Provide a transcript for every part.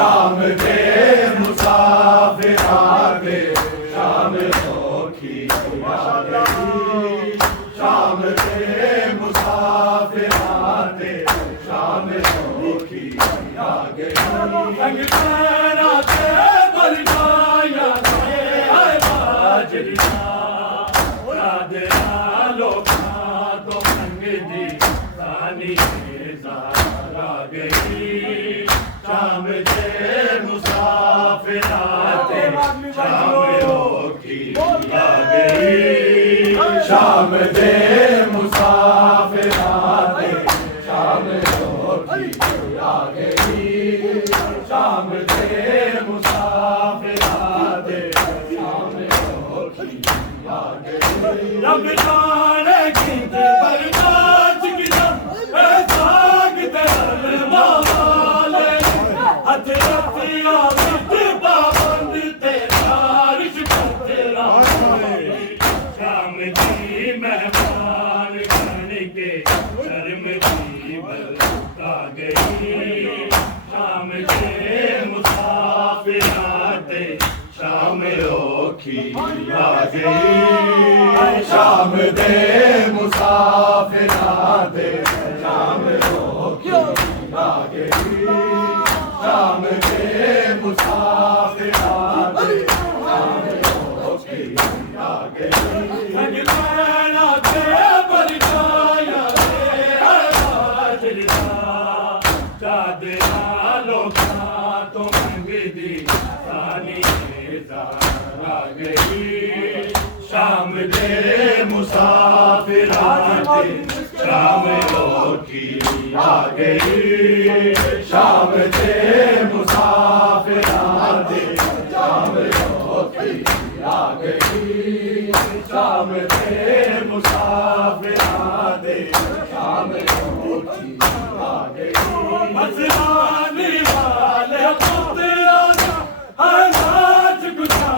शाम दे मुसाफिरां दे शाम औखी आ गई शाम दे मुसाफिरां दे शाम औखी आ गई संग पैरां ते बरछाइयां ते आए बाजरियां राधे लोकां तो मंगदी रानी ज़ारा गई शाम दे मुसाफिरां दे शाम औखी आ गई शाम दे मुसाफिरां दे शाम औखी आ गई शाम दे मुसाफिरां दे शाम औखी आ गई रब जाने किंदे बरदाश्त किदा ए साग दल मावाले हथ रखिया विच पाबंद ते बारिश तेरा शाम दी मेहमान बन के शर्म दी बरता गई शाम दे मुसाफिरां ते शाम औखी आ गई शाम दे मुसाफिरां दे शाम औखी आ गई शाम दे मुसाफिरां दे शाम औखी आ गई संग पैरां ते बरछाइयां ते बाजरियां चादरां लोकां तो मंगदी रानी ज़ारा गई शाम दे मुसाफिरां दे शाम औखी आ गई शाम दे मुसाफिरां दे शाम औखी आ गई शाम दे मुसाफिरां दे शाम औखी आ गई मसलानी वाले पुत्रा हर नाच गुस्सा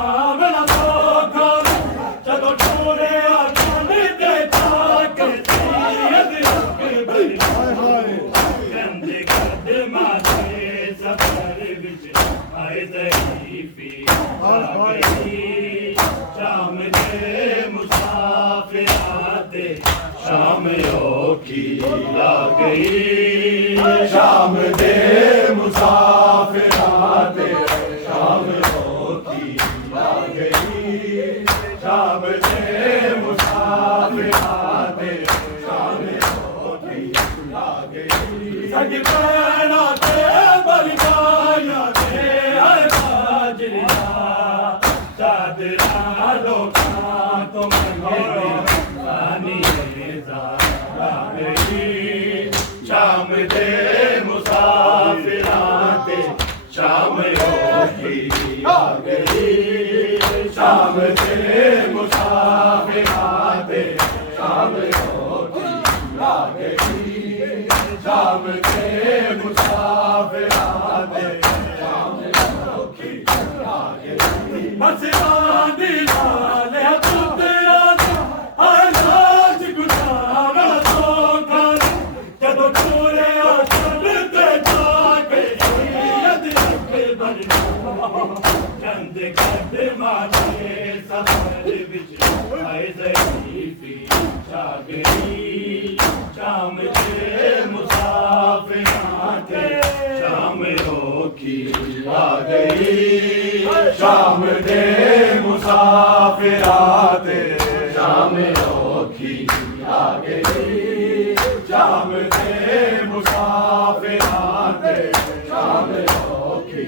चलो छोरे आने दे ताके गंदे गद माथे सफर विच आए ज़रीफ़ी आ गई शाम दे मुसाफिरां दे शाम औखी आ गई शाम दे मुसाफिरां दे शाम औखी आ गई शाम दे मुसाफिरां दे शाम औखी आ गई संग पैरां ते बरछाइयां ते आए बाजरियां चादरां लोकां तो मंगदी रानी ज़ारा गई शाम दे मुसाफिरां दे शाम औखी आ गई शाम दे मुसाफिरां दे शाम औखी आ गई शाम दे मुसाफिरां दे शाम औखी आ गई मसलानी वाले पुत्रा हर नाच गुस्सा सोखा जदों छोरे चलते जाके चंद गद माथे सफर विच आए ज़रीफ़ी आ गई शाम दे मुसाफिरां दे शाम औखी आ गई शाम दे मुसाफिरां दे शाम औखी आ गई शाम दे मुसाफिरां दे शाम औखी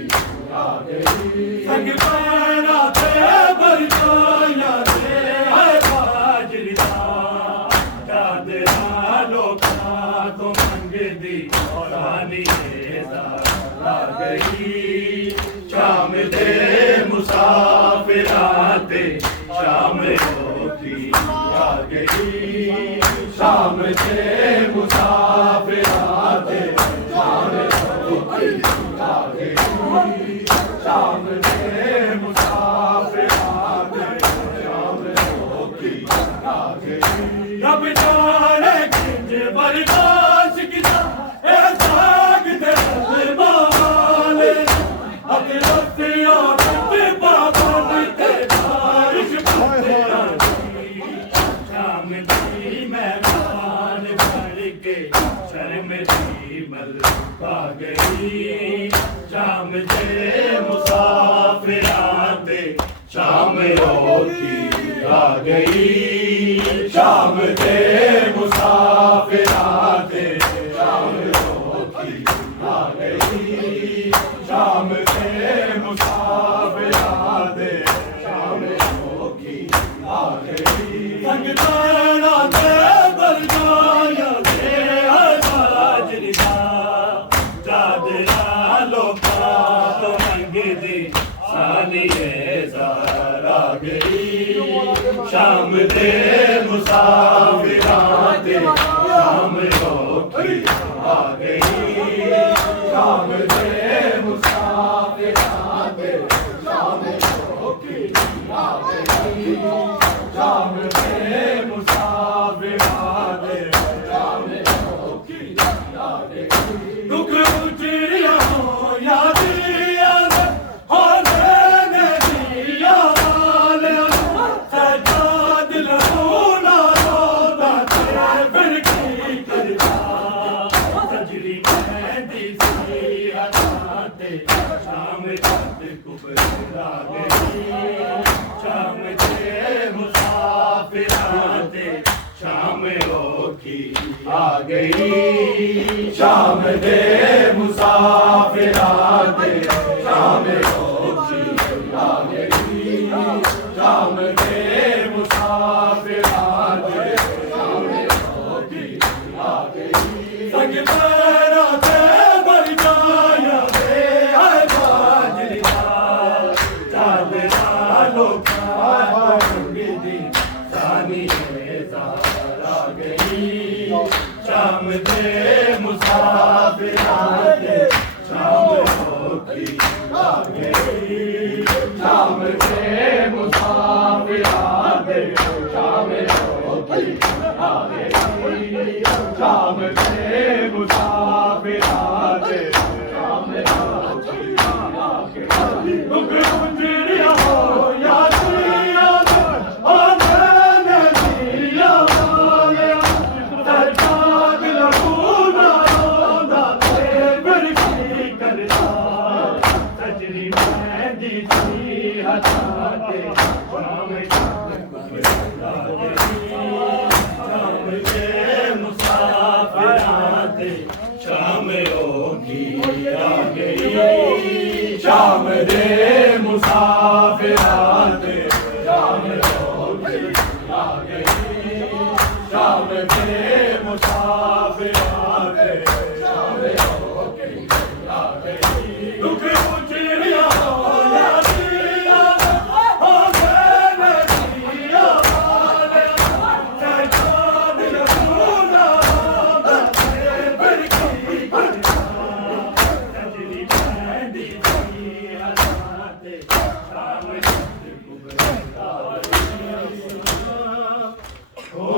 आ गई संग पैरां ते बरछाइयां ते आए बाजरियां चादरां लोकां तो मंगदी रानी ज़ारा गई शाम दे मुसाफिरां ते शाम औखी आ गई शाम दे मुसाफिरां ते शाम औखी आ गई शाम दे मुसाफिरां ते शाम औखी आ गई रब जाने किंज बर्दाश्त किदा ए साग दे मावाले शाम दे मुसाफिरां दे शाम औखी आ गई शाम दे मुसाफिरां दे शाम औखी आ गई शाम दे मुसाफिरां दे शाम औखी आ गई संगताना दे बरगाया दे हाजरिया जादरा लोका तो मंगदी सानिए ज़ारा गई शाम दे मुसाफिरां दे शाम औखी आ गई शाम दे मुसाफिरां दे शाम औखी आ गई शाम दे मुसाफिरां दे शाम औखी आ गई दुख उजड़िया याद याद होने ने दिया वाले सजाद लहूना रोदा तेरे फिर की करता सजरी मेहंदी सी हटाते शाम रात कुबरा गई शाम दे मुसाफिरां दे शाम औखी आ गई शाम दे मुसाफिरां दे शाम औखी आ गई शाम दे मुसाफिरां दे शाम औखी आ गई संग पैरा ते मर जाया दे हाय बाजरिया चादरा लोका मंगदी सानिए ज़ारा गई शाम दे मुसाफिरां दे शाम औखी आ गई शाम दे मुसाफिरां दे शाम औखी आ गई शाम दे मुसाफिरां दे शाम औखी आ गई दुख उजड़िया हो याद याद होने ने दिया वाले सरकार लहूना रोदा तेरे फिर की करता सजरी मेहंदी सी हटाते शाम शाम दे मुसाफिरां दे शाम औखी आ गई शाम दे मुसाफिरां दे शाम औखी आ गई शाम दे मुसाफिरां दे